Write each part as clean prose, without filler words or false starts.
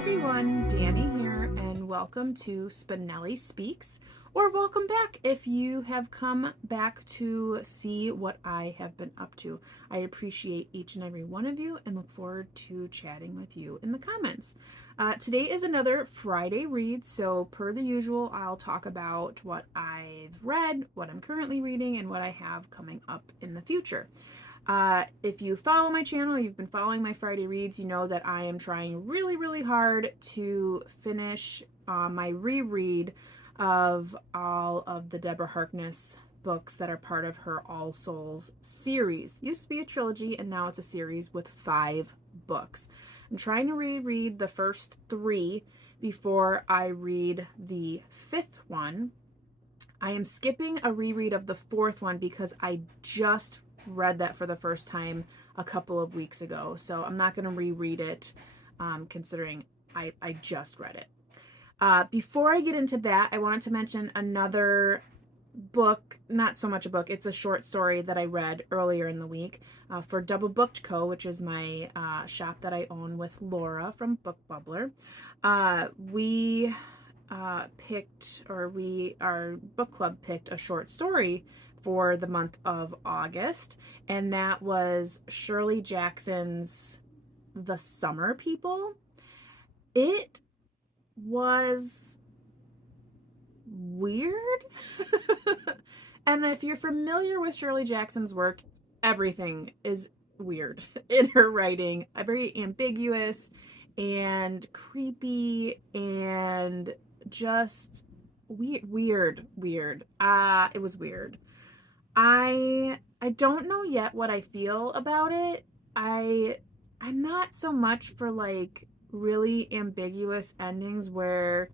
everyone, Dani here, and welcome to Spenelli Speaks, or welcome back if you have come back to see what I have been up to. I appreciate each and every one of you and look forward to chatting with you in the comments. Today is another Friday read, so per the usual, I'll talk about what I've read, what I'm currently reading, and what I have coming up in the future. If you follow my channel, you've been following my Friday reads, you know that I am trying really hard to finish my reread of all of the Deborah Harkness books that are part of her All Souls series. Used to be a trilogy and now it's a series with 5 books. I'm trying to reread the first 3 before I read the 5th one. I am skipping a reread of the 4th one because I just read that for the first time a couple of weeks ago, so I'm not going to reread it considering I just read it. Before I get into that, I wanted to mention another book, not so much a book, it's a short story that I read earlier in the week for DoubleBookedCo, which is my shop that I own with Laura from Book Bubbler. Our book club picked a short story for the month of August, and that was Shirley Jackson's The Summer People. It was weird. And if you're familiar with Shirley Jackson's work, everything is weird in her writing. Very ambiguous and creepy and just weird. It was weird. I don't know yet what I feel about it. I'm not so much for like really ambiguous endings where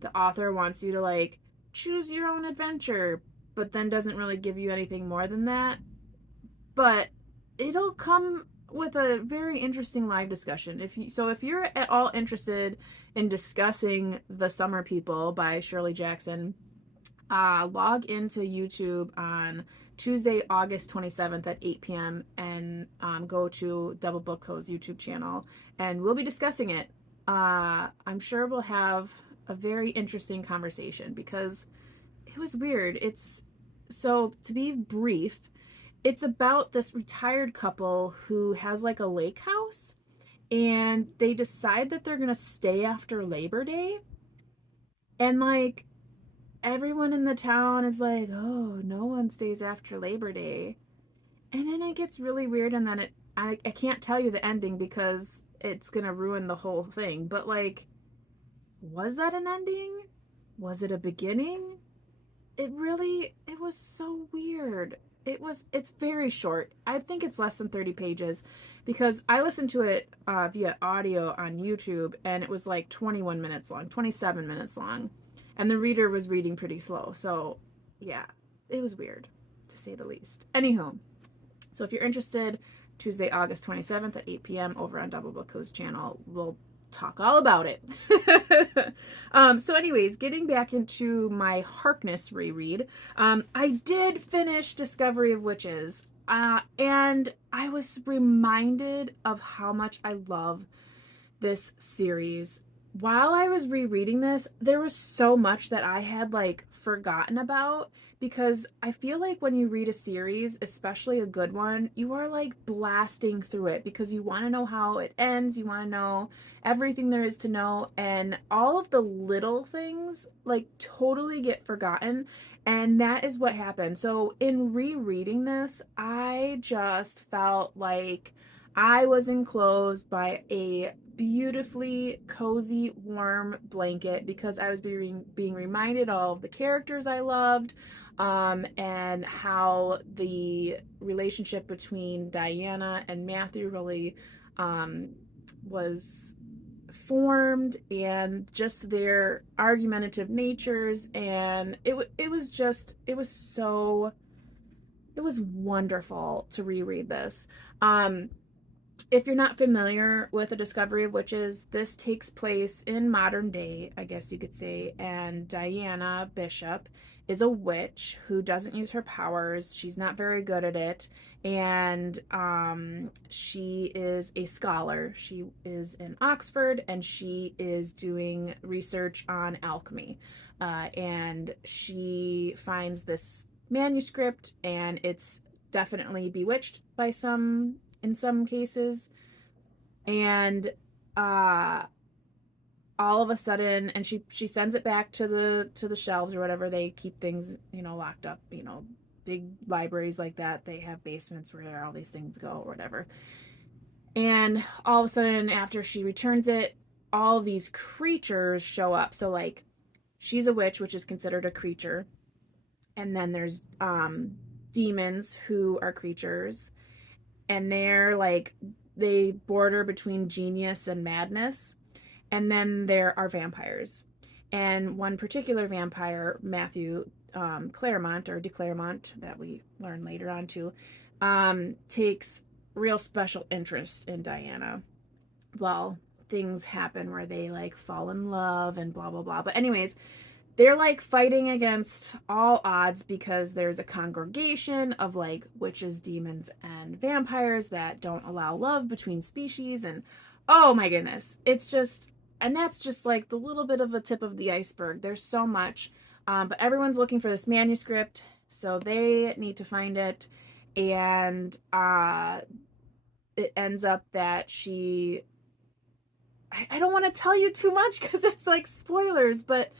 the author wants you to like choose your own adventure, but then doesn't really give you anything more than that. But it'll come with a very interesting live discussion. If you're at all interested in discussing The Summer People by Shirley Jackson, log into YouTube on Tuesday, August 27th at 8 p.m. and go to DoubleBookedCo's YouTube channel, and we'll be discussing it. I'm sure we'll have a very interesting conversation because it was weird. So to be brief, it's about this retired couple who has like a lake house, and they decide that they're gonna stay after Labor Day, and like everyone in the town is like, oh, no one stays after Labor Day. And then it gets really weird, and then I can't tell you the ending because it's gonna ruin the whole thing. But like, was that an ending? Was it a beginning? It was so weird. It's very short. I think it's less than 30 pages because I listened to it via audio on YouTube, and it was like 21 minutes long, 27 minutes long. And the reader was reading pretty slow. So yeah, it was weird to say the least. Anywho, so if you're interested, Tuesday, August 27th at 8 p.m. over on DoubleBookedCo's channel, we'll talk all about it. So anyways, getting back into my Harkness reread, I did finish Discovery of Witches, and I was reminded of how much I love this series. While I was rereading this, there was so much that I had like forgotten about, because I feel like when you read a series, especially a good one, you are like blasting through it because you want to know how it ends, you want to know everything there is to know, and all of the little things like totally get forgotten, and that is what happened. So in rereading this, I just felt like I was enclosed by a beautifully cozy, warm blanket because I was being reminded all of the characters I loved, and how the relationship between Diana and Matthew really was formed, and just their argumentative natures, and it was wonderful to reread this. If you're not familiar with The Discovery of Witches, this takes place in modern day, I guess you could say, and Diana Bishop is a witch who doesn't use her powers. She's not very good at it, and she is a scholar. She is in Oxford, and she is doing research on alchemy, and she finds this manuscript, and it's definitely bewitched by some in some cases, and uh all of a sudden, and she sends it back to the shelves or whatever they keep things, locked up, big libraries like that, they have basements where all these things go or whatever. And all of a sudden, after she returns it, all of these creatures show up. So like, she's a witch, which is considered a creature, and then there's demons who are creatures, and they're like, they border between genius and madness. And then there are vampires. And one particular vampire, Matthew Claremont, or de Claremont, that we learn later on too, takes real special interest in Diana. Well, things happen where they like fall in love and blah, blah, blah. But, anyways, they're like fighting against all odds because there's a congregation of like witches, demons, and vampires that don't allow love between species. And oh my goodness, it's just, and that's just like the little bit of a tip of the iceberg. There's so much, but everyone's looking for this manuscript, so they need to find it. And it ends up that I don't want to tell you too much because it's like spoilers, but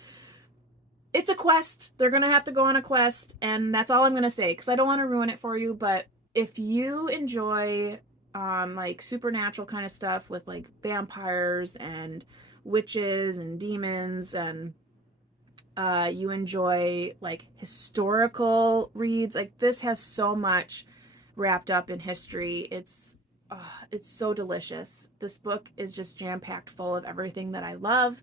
it's a quest. They're going to have to go on a quest, and that's all I'm going to say because I don't want to ruin it for you. But if you enjoy like supernatural kind of stuff with like vampires and witches and demons, and you enjoy like historical reads, like this has so much wrapped up in history. It's so delicious. This book is just jam-packed full of everything that I love.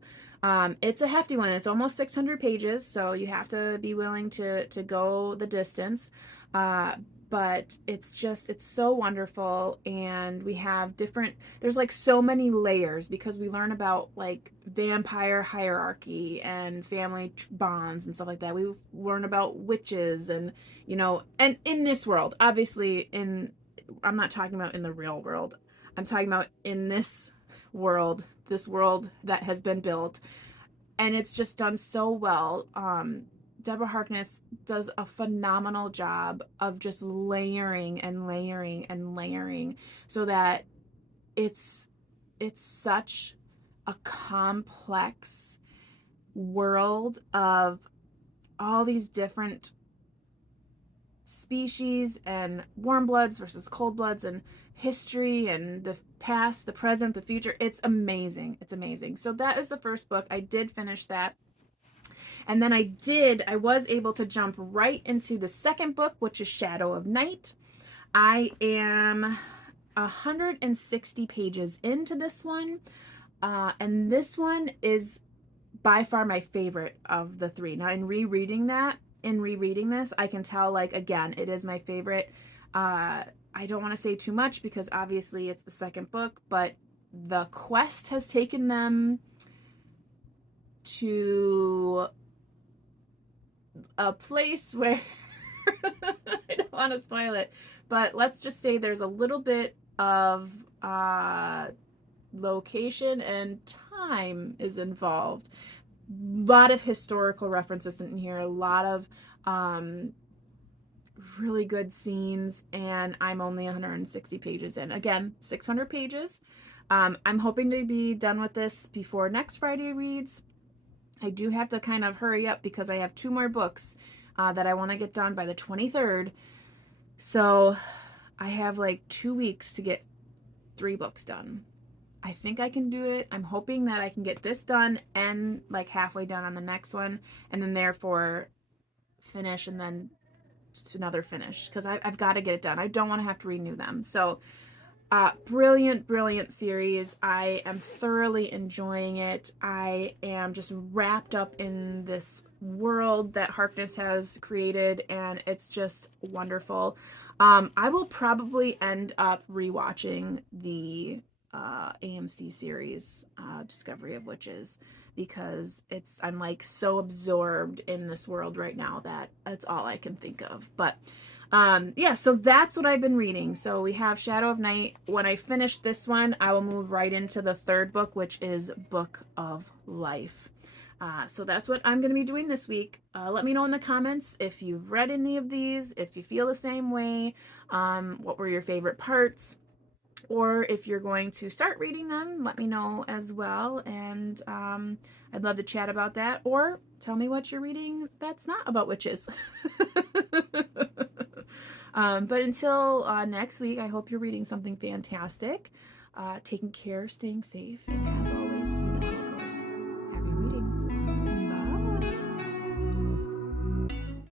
It's a hefty one. It's almost 600 pages, so you have to be willing to go the distance. But it's so wonderful, and we have there's like so many layers because we learn about like vampire hierarchy and family bonds and stuff like that. We learn about witches, and and in this world, obviously, I'm not talking about in the real world. I'm talking about in this world that has been built, and it's just done so well. Deborah Harkness does a phenomenal job of just layering and layering and layering so that it's such a complex world of all these different species and warm bloods versus cold bloods and history and the past, the present, the future. It's amazing. It's amazing. So that is the first book. I did finish that. And then I was able to jump right into the second book, which is Shadow of Night. I am 160 pages into this one. And this one is by far my favorite of the three. Now, in rereading this, I can tell, like, again, it is my favorite. I don't want to say too much because obviously it's the second book, but the quest has taken them to a place where I don't want to spoil it, but let's just say there's a little bit of location and time is involved. A lot of historical references in here, a lot of really good scenes, and I'm only 160 pages in. Again, 600 pages. I'm hoping to be done with this before next Friday reads. I do have to kind of hurry up because I have 2 more books that I want to get done by the 23rd. So I have like 2 weeks to get 3 books done. I think I can do it. I'm hoping that I can get this done and like halfway done on the next one, and then therefore finish and then another finish because I've got to get it done. I don't want to have to renew them. So Brilliant, brilliant series. I am thoroughly enjoying it. I am just wrapped up in this world that Harkness has created, and it's just wonderful. I will probably end up rewatching the AMC series, Discovery of Witches, because I'm like so absorbed in this world right now that that's all I can think of. But yeah, so that's what I've been reading. So we have Shadow of Night. When I finish this one, I will move right into the third book, which is Book of Life. So that's what I'm going to be doing this week. Let me know in the comments if you've read any of these, if you feel the same way, what were your favorite parts, or if you're going to start reading them, let me know as well. And I'd love to chat about that, or tell me what you're reading that's not about witches. But until next week, I hope you're reading something fantastic, taking care, staying safe, and as always,